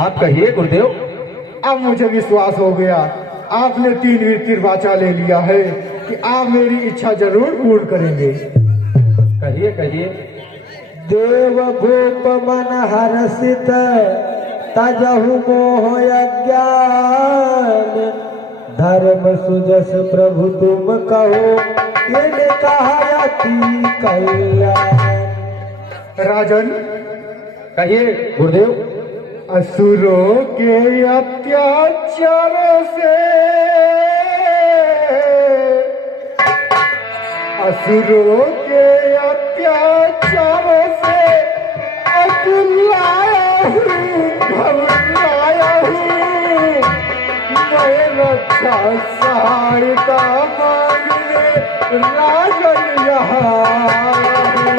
आप कहिए गुरुदेव। अब मुझे विश्वास हो गया, आपने 3 वीर वाचा ले लिया है कि आप मेरी इच्छा जरूर पूर्ण करेंगे। कहिए कहिए। देव भूप मन हर्षित तजहु मोह अज्ञान, धर्म सुजस प्रभु तुम कहो, ये कहा अति कल्याण। राजन कहिए गुरुदेव। असुरों के अत्याचारों से, असुरों के अत्याचारों से अकुलाया हूँ, घबराया हूँ। मैं रक्षा सहायता मांगने राजन यहाँ आया हूँ।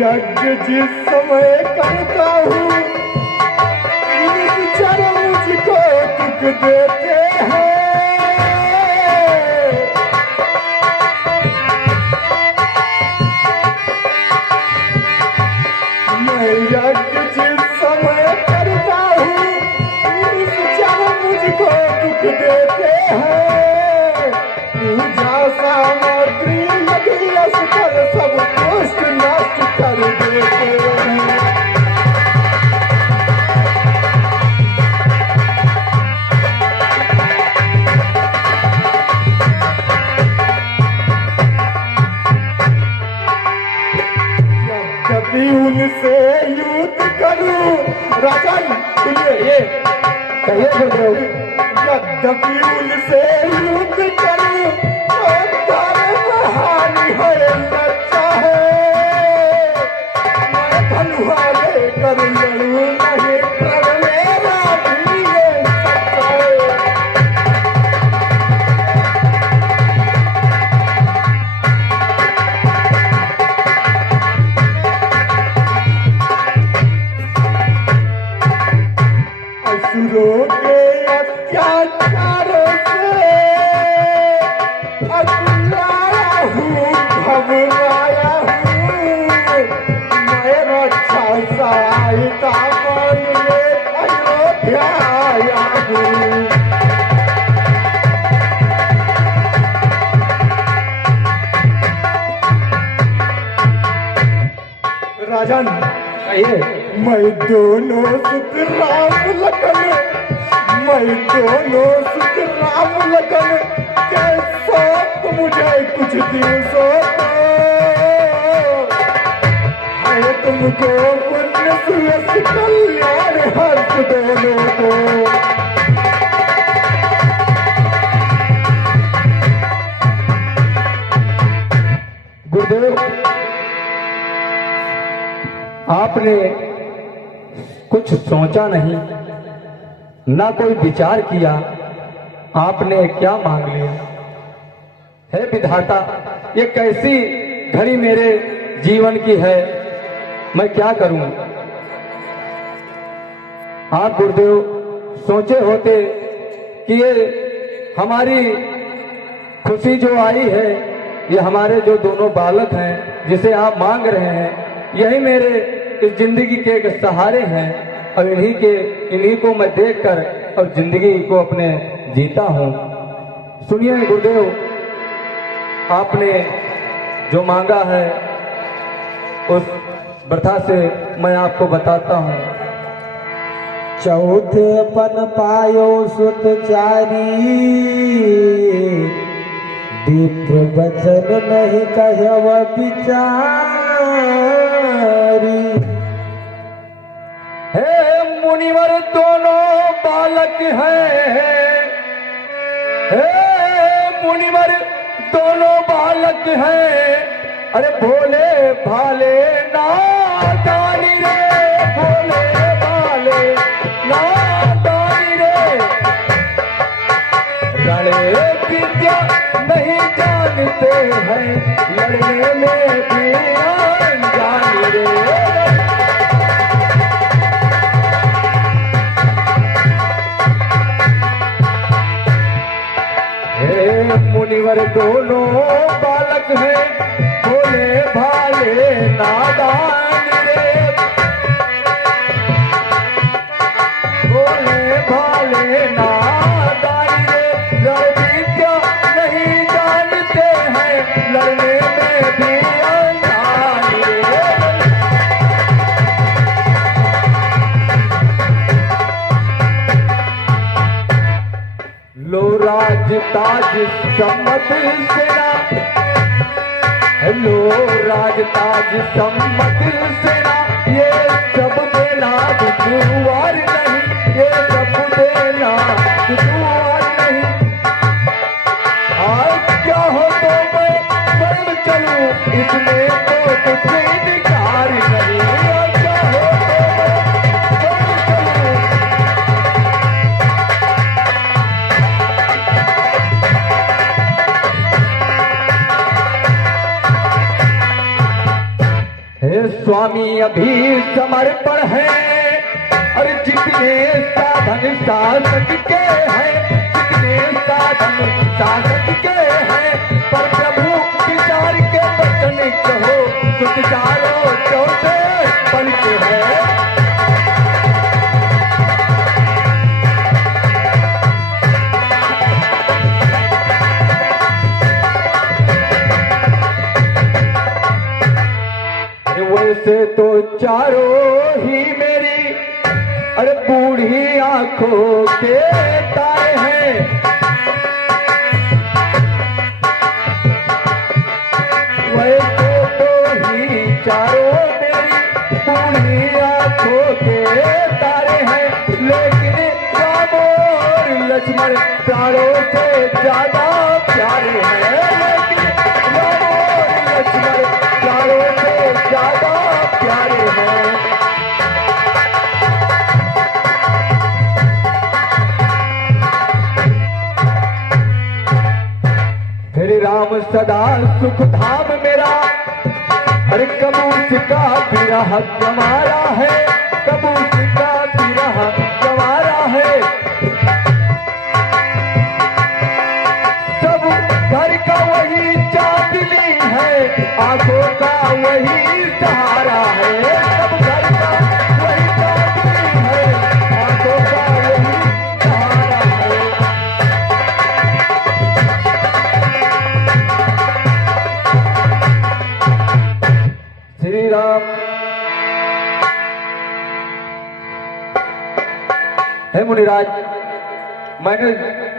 यज्ञ जिस समय करता हूँ, निश्चर मुझको दुख देते हैं। मैं यज्ञ जिस समय करता हूँ, निश्चर मुझको दुख देते हैं। पूजा सामग्री लगी अस्त्र सब दुष्ट नष्ट कर देते हैं। कभी उनसे युद्ध करूं, राजन सुनिए ये कहिए गुरुदेव। यद्यपि उनसे युद्ध करूं तो धर्म हानि है अच्छा है। मैं धनुहा लेकर लड़ूं नहीं, प्रण मेरा भी ये सच्चा है। असुरों के अत्याचारों से अकुलाया हूँ, घबराया हूँ। मैं रक्षा सहायता मांगने अयोध्या आया हूँ। राजन कहिए। मैं दोनों सुत राम लखन, मैं दोनों सुत राम लखन के साथ मुझे कुछ दिवसों को है तुमको पुण्य सुयस कल्याण हर्ष दोनों को। गुरुदेव आपने कुछ सोचा नहीं, ना कोई विचार किया, आपने क्या मांग लिया। हे विधाता, ये कैसी घड़ी मेरे जीवन की है, मैं क्या करूं। आप गुरुदेव सोचे होते कि ये हमारी खुशी जो आई है, ये हमारे जो दोनों बालक हैं जिसे आप मांग रहे हैं, यही मेरे इस जिंदगी के एक सहारे हैं, और इन्हीं को मैं देखकर और जिंदगी को अपने जीता हूँ। सुनिए गुरुदेव, आपने जो मांगा है उस प्रथा से मैं आपको बताता हूँ। चौथे पन पायो सुत चारी, विप्र वचन नहीं कहव विचारी। हे मुनिवर दोनों बालक हैं, हे मुनिवर दोनों बालक हैं, अरे भोले भाले नादानी रे, भोले भाले नादानी रे। लड़े विद्या नहीं जानते हैं, लड़ने में भी अनजानी रे। मुनिवर दोनों बालक पास है भोले भाले नादान रे, भोले भाले नादान रे, रणविद्या नहीं जानते हैं लड़ने में भी अनजान रे। लो राज ताज सम्मत सेना, लो राज ताज सम्मत सेना, ये सब देना दुश्वार नहीं, ये सब देना दुश्वार नहीं। आज क्या हो तो मैं स्वयं चलूं, इसमें तो कुछ इनकार नहीं। आज क्या हो तो मैं स्वयं चलूं, हे स्वामी अभी समर्पण है, और जितने साधन शासक के हैं, जितने साधन शासक के हैं, पर प्रभु विचार के वचन कहो, कुछ चारों चौथे बन के है। वैसे तो चारों ही मेरी अरे बूढ़ी आंखों के तारे हैं, वैसे तो ही चारों मेरी बूढ़ी आंखों के तारे हैं, लेकिन राम और लक्ष्मण चारों से ज्यादा प्यारे हैं, लेकिन राम और लक्ष्मण चारों से ज्यादा प्यारे हैं। फिर राम सदा सुख धाम मेरा, अरे कबूत का विरह गंवारा है, कबूत का विरह गंवारा है। सब घर का वही चांदनी है, आंखों का वही सहारा है, सब घर का वही चांदनी है, आंखों का वही सहारा है। श्री राम है मुनिराज, मैंने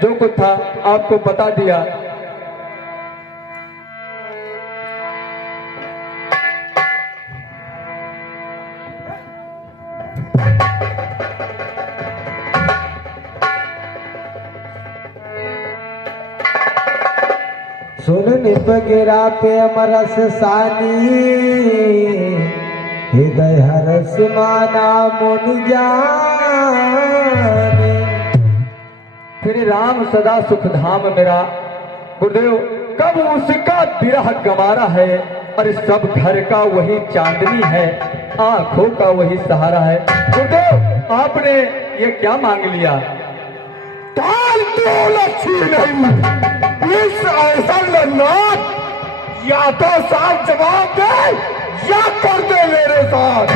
जो कुछ था आपको बता दिया। सुन निप गिरा पे अमरस सानी, हृदय हरस माना मुन जाने। फिर राम सदा सुख धाम मेरा, गुरुदेव कब उसका विरह गंवारा है, और सब घर का वही चांदनी है, आंखों का वही सहारा है। गुरुदेव आपने ये क्या मांग लिया? काल तो अच्छी नहीं, इस ऐसा नाथ या तो साफ जवाब दे या कर दे मेरे साथ।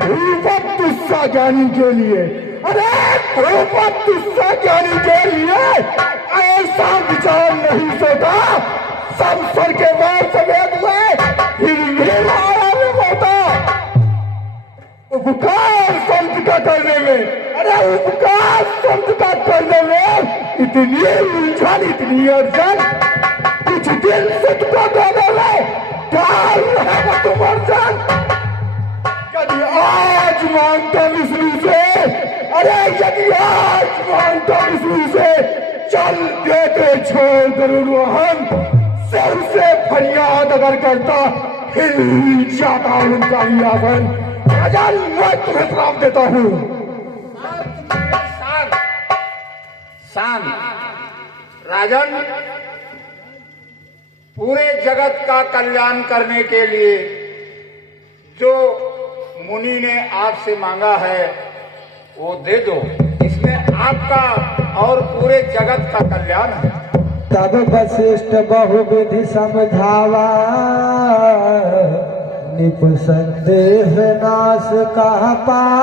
ध्रुपद तुस्सा ज्ञानी के लिए, अरे ध्रुपद तुस्सा ज्ञानी के लिए ऐसा विचार नहीं सोचा, सब सर के बार समेत हुए फिर मेरा आराम होता। उपकार संत का करने में, अरे उपकार संत का करने में इतनी उलझन, इतनी अर्जन, कुछ दिन सुख को देने में डाल रहे हो तुम अर्जन। यदि आज मांगता विष्णु से, अरे यदि आज मांगता विष्णु से, चल देते छोड़ गरुड़ वाहन से उसे फरियाद अगर करता, हिल जाता उनका ही आसन। राजन मैं तुम्हें श्राप देता हूँ। शांत राजन, पूरे जगत का कल्याण करने के लिए जो मुनि ने आपसे मांगा है वो दे दो, इसमें आपका और पूरे जगत का कल्याण है। तब वशिष्ठ बहुविधि समझावा, निप संदेह नाश कह पावा।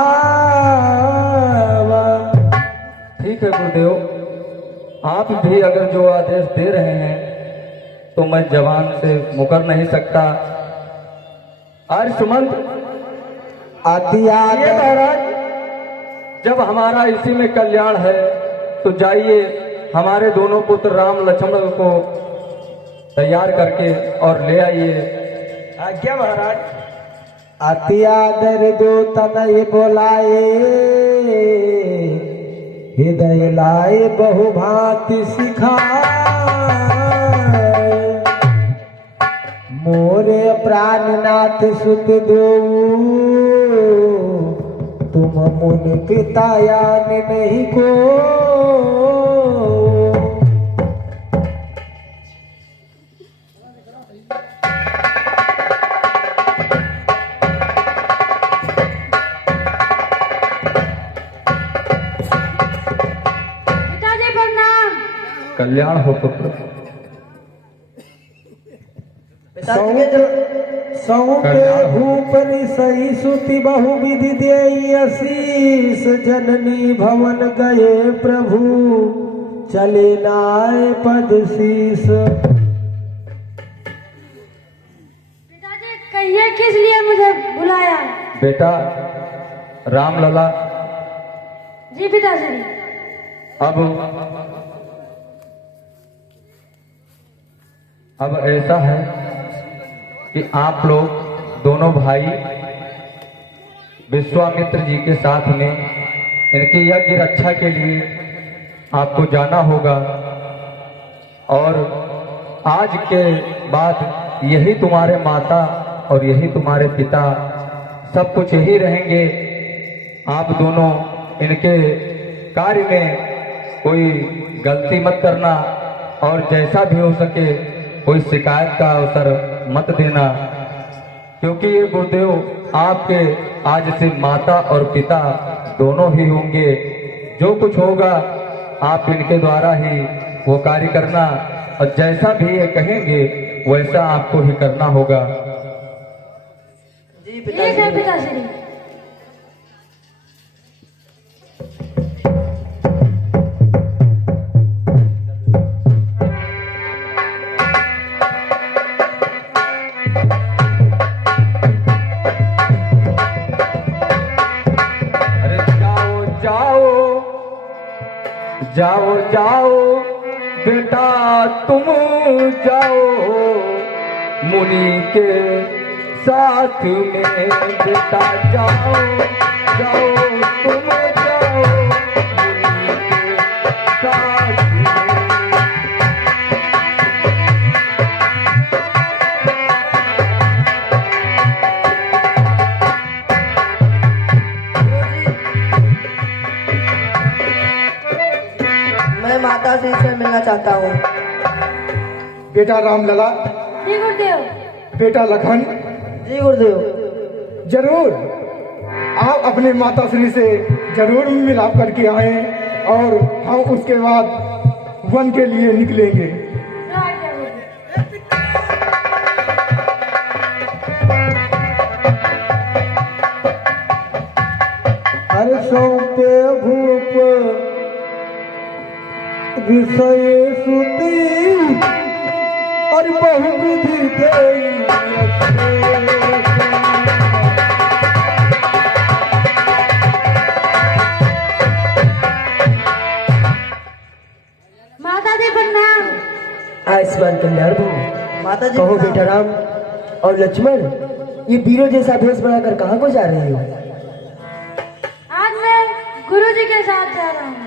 ठीक है गुरुदेव, आप भी अगर जो आदेश दे रहे हैं तो मैं जवान से मुकर नहीं सकता। आर्य सुमंत, अतियाग ये महाराज, जब हमारा इसी में कल्याण है तो जाइए हमारे दोनों पुत्र राम लक्ष्मण को तैयार करके और ले आइए। आज्ञा महाराज। अति आदर दो तनय बोलाए, हृदय लाए बहु भांति सिखाए। मोरे प्राणनाथ सुत दो, तुम मुन पिता यान नहीं को। पिताजी प्रणाम। कल्याण हो पुत्र। सौ के भूपनि सही सुति बहुविधि देई आशीष। जननी भवन गए प्रभु, चले नाय पद शीस। पिताजी कहिए किस लिए मुझे बुलाया? बेटा रामलला, जी पिताजी। अब ऐसा है कि आप लोग दोनों भाई विश्वामित्र जी के साथ में इनकी यज्ञ रक्षा के लिए आपको जाना होगा। और आज के बाद यही तुम्हारे माता और यही तुम्हारे पिता, सब कुछ यही रहेंगे। आप दोनों इनके कार्य में कोई गलती मत करना और जैसा भी हो सके कोई शिकायत का अवसर मत देना, क्योंकि ये गुरुदेव आपके आज से माता और पिता दोनों ही होंगे। जो कुछ होगा आप इनके द्वारा ही वो कार्य करना और जैसा भी ये कहेंगे वैसा आपको ही करना होगा। ठीक है पिताजी। जाओ जाओ बेटा तुम जाओ, मुनि के साथ में बेटा जाओ जाओ तुम जाओ, मुनि के साथ में। मैं माता जी से मिलना चाहता हूँ। बेटा रामलला, जी गुरुदेव। बेटा लखन, जी गुरुदेव। जरूर आप अपने माता श्री से जरूर मिलाप करके आए और हम उसके बाद वन के लिए निकलेंगे। हर सौंपे भूप विषय सुती, और बहुविधि देई माता जी प्रणाम। आयुष्मान कल्याण भो। माता जी कहो बेटा राम और लक्ष्मण, ये वीरों जैसा भेष बनाकर कहाँ को जा रहे हो? आज मैं गुरु जी के साथ जा रहा हूँ।